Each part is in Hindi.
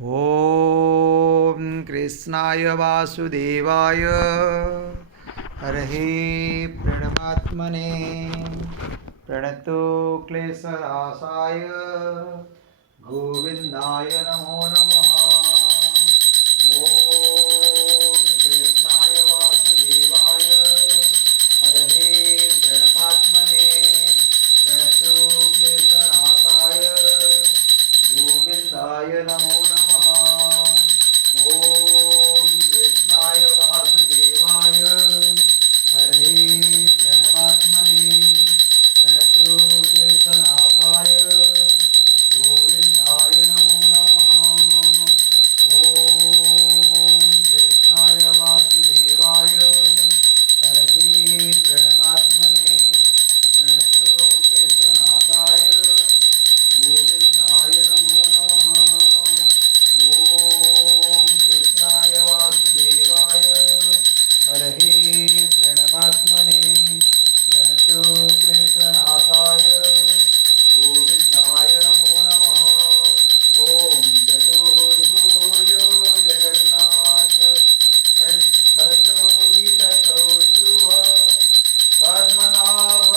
ॐ कृष्णाय वासुदेवाय हरहे प्रणमात्मने प्रणतो क्लेशनाशाय गोविन्दाय नमो नमः। ॐ कृष्णाय वासुदेवाय हरहे प्रणमात्मने प्रणतो क्लेशनाशाय गोविन्दाय नमो नमः। ॐ कृष्णाय वासुदेवाय हरे प्रणमात्मने प्रणतो क्लेशनाशाय गोविन्दाय नमो नमः। ॐ कृष्णाय वासुदेवाय हरे प्रणमात्मने प्रणतो क्लेशनाशाय गोविन्दाय नमो नमः। ॐ कृष्णाय वासुदेवाय हरहे प्रणमात्मने प्रणतो क्लेशनाशाय गोविन्दाय नमो नमः। ॐ चतुर्भुजो जगन्नाथ कंठशोभितकौस्तुभ पद्मनाभ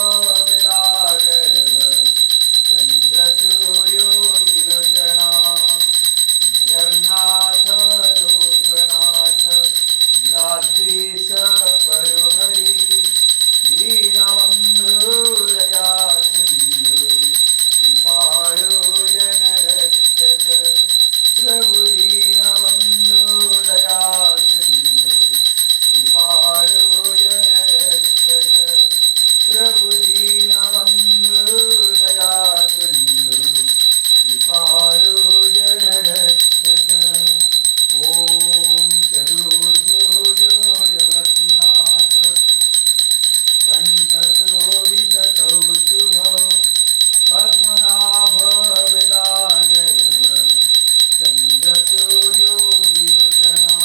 विरागर्भ चन्द्रसूर्यो विलोचना जगन्नाथ लोकनाथ नीलाद्रीश परोहरि दीनबन्धु दया सिन्धु कृपालो जनरक्षक प्रभु दीनबन्धु दया सिन्धु कृपालो जनरक्षक प्रभु दीनबन्धु दया सिन्धु कृपालो जनरक्षक। ॐ चतुर्भुजो जगन्नाथ कंठशोभितकौस्तुभ पद्मनाभ विरागर्भ चन्द्रसूर्यो विलोचना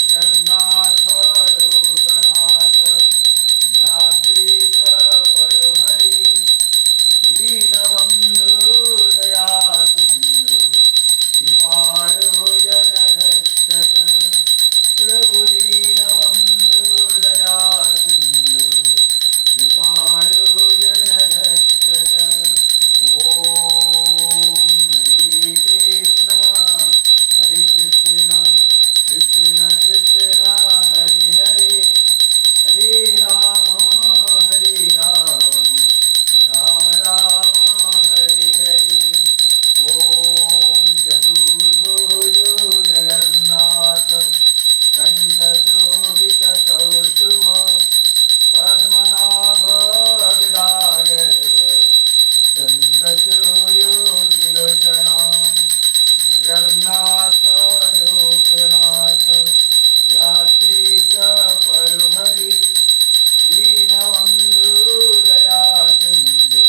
जगन्नाथ लोकनाथ नीलाद्रीश परोहरि दीनबन्धु दया सिन्धु कृपालो जनरक्षक प्रभु दीनबन्धु दया सिन्धु कृपालो जनरक्षक। ॐ हरे कृष्ण कृष्ण कृष्ण हरे हरे हरे राम राम राम हरे हरे। ॐ चतुर्भुजो जगन्नाथ कंठशोभितकौस्तुभ पद्मनाभ विरागर्भ चन्द्रसूर्यो विलोचना जगन्नाथ लोकनाथ नीलाद्रीश परोहरि दीनबन्धु दया सिन्धु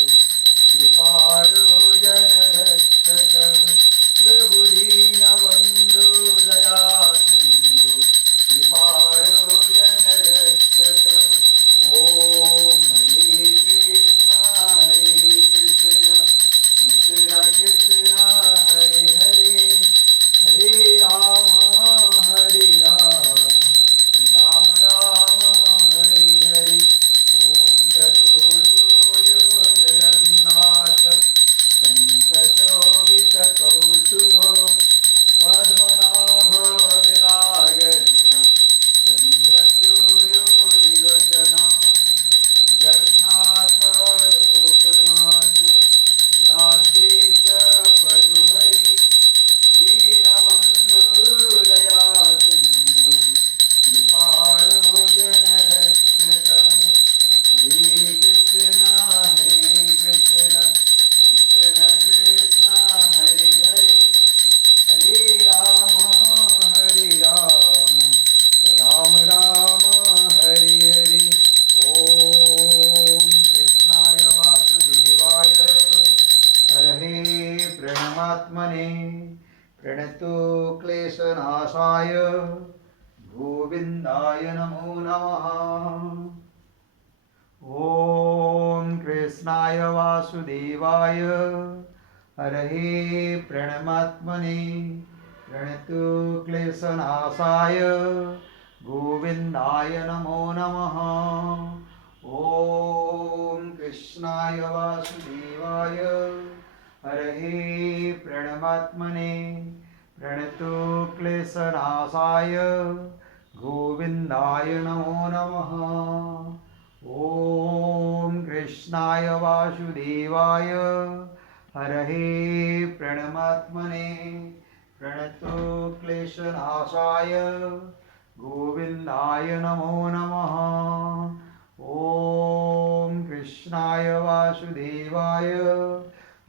कृपालो जनरक्षक प्रभु दीनबन्धु दया सिन्धु कृपालो जनरक्षक। ॐ हरे कृष्ण कृष्ण कृष्ण हरे हरे हरे राम राम राम हरे हरे। ॐ चतुर्भुजो जगन्नाथ कंठशोभितकौस्तुभ पद्मनाभ विरागर्भ चन्द्रसूर्यो विलोचना जगन्नाथ लोकनाथ नीलाद्रीश परोहरि दीनबन्धु दया सिन्धु कृपालो जनरक्षक। हरे कृष्ण कृष्ण कृष्ण हरे हरे हरे राम राम राम हरे हरे। ॐ कृष्णाय वासुदेवाय हरहे प्रणमात्मने प्रणतो क्लेशनाशाय गोविन्दाय नमो नमः। ॐ कृष्णाय वासुदेवाय हरये प्रणमात्मने प्रणतो क्लेशनाशाय गोविन्दाय नमो नमः। ॐ कृष्णाय वासुदेवाय हरये प्रणमात्मने प्रणतो क्लेशनाशाय गोविन्दाय नमो नमः। ॐ कृष्णाय वासुदेवाय हरये प्रणमात्मने प्रणतो क्लेशनाशाय गोविन्दाय नमो नमः। ॐ कृष्णाय वासुदेवाय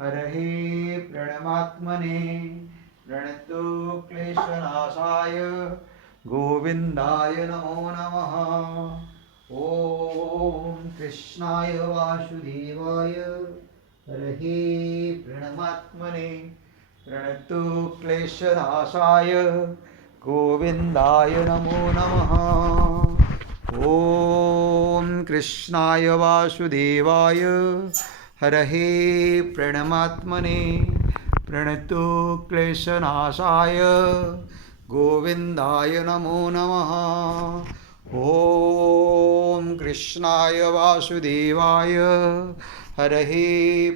हरये प्रणमात्मने प्रणतो क्लेशनाशाय गोविन्दाय नमो नमः। ॐ कृष्णाय वासुदेवाय हरये प्रणमात्मने प्रणतो क्लेशनाशाय गोविन्दाय नमो नमः। ॐ कृष्णाय वासुदेवाय हरये प्रणमात्मने प्रणतो क्लेशनाशाय गोविन्दाय नमो नमः। ॐ कृष्णाय वासुदेवाय हरये